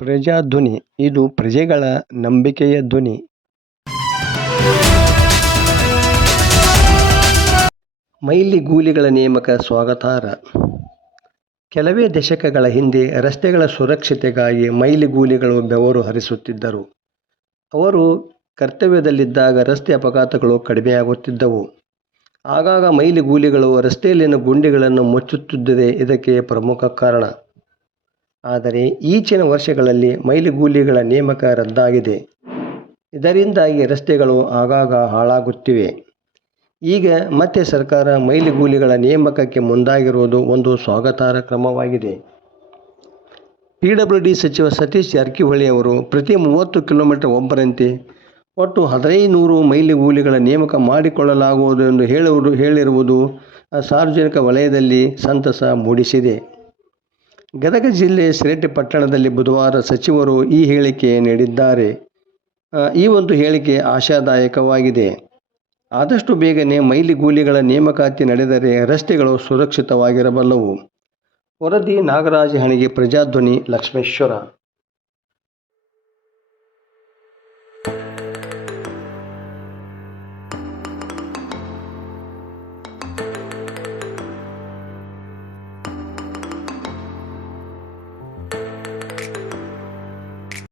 ಪ್ರಜಾಧ್ವನಿ ಇದು ಪ್ರಜೆಗಳ ನಂಬಿಕೆಯ ಧ್ವನಿ. ಮೈಲಿಗೂಲಿಗಳ ನೇಮಕ ಸ್ವಾಗತಾರ್ಹ. ಕೆಲವೇ ದಶಕಗಳ ಹಿಂದೆ ರಸ್ತೆಗಳ ಸುರಕ್ಷತೆಗಾಗಿ ಮೈಲಿಗೂಲಿಗಳು ಬೆವರು ಹರಿಸುತ್ತಿದ್ದರು. ಅವರು ಕರ್ತವ್ಯದಲ್ಲಿದ್ದಾಗ ರಸ್ತೆ ಅಪಘಾತಗಳು ಕಡಿಮೆಯಾಗುತ್ತಿದ್ದವು. ಆಗಾಗ ಮೈಲಿಗೂಲಿಗಳು ರಸ್ತೆಯಲ್ಲಿನ ಗುಂಡಿಗಳನ್ನು ಮುಚ್ಚುತ್ತಿದ್ದುದೇ ಇದಕ್ಕೆ ಪ್ರಮುಖ ಕಾರಣ. ಆದರೆ ಈಚಿನ ವರ್ಷಗಳಲ್ಲಿ ಮೈಲಿಗೂಲಿಗಳ ನೇಮಕ ರದ್ದಾಗಿದೆ. ಇದರಿಂದಾಗಿ ರಸ್ತೆಗಳು ಆಗಾಗ ಹಾಳಾಗುತ್ತಿವೆ. ಈಗ ಮತ್ತೆ ಸರ್ಕಾರ ಮೈಲಿಗೂಲಿಗಳ ನೇಮಕಕ್ಕೆ ಮುಂದಾಗಿರುವುದು ಒಂದು ಸ್ವಾಗತಾರ್ಹ ಕ್ರಮವಾಗಿದೆ. PWD ಸಚಿವ ಸತೀಶ್ ಜಾರಕಿಹೊಳಿ ಅವರು ಪ್ರತಿ 30 ಕಿಲೋಮೀಟರ್ ಒಬ್ಬರಂತೆ ಒಟ್ಟು 1500 ಮೈಲಿಗೂಲಿಗಳ ನೇಮಕ ಮಾಡಿಕೊಳ್ಳಲಾಗುವುದು ಎಂದು ಹೇಳಿರುವುದು ಸಾರ್ವಜನಿಕ ವಲಯದಲ್ಲಿ ಸಂತಸ ಮೂಡಿಸಿದೆ. ಗದಗ ಜಿಲ್ಲೆ ಸಿರಟ್ಟಿ ಪಟ್ಟಣದಲ್ಲಿ ಬುಧವಾರ ಸಚಿವರು ಈ ಹೇಳಿಕೆ ನೀಡಿದ್ದಾರೆ. ಈ ಒಂದು ಹೇಳಿಕೆ ಆಶಾದಾಯಕವಾಗಿದೆ. ಆದಷ್ಟು ಬೇಗನೆ ಮೈಲಿಗೂಲಿಗಳ ನೇಮಕಾತಿ ನಡೆದರೆ ರಸ್ತೆಗಳು ಸುರಕ್ಷಿತವಾಗಿರಬಲ್ಲವು. ವರದಿ ನಾಗರಾಜ ಹಣಿಗೆ, ಪ್ರಜಾಧ್ವನಿ, ಲಕ್ಷ್ಮೇಶ್ವರ.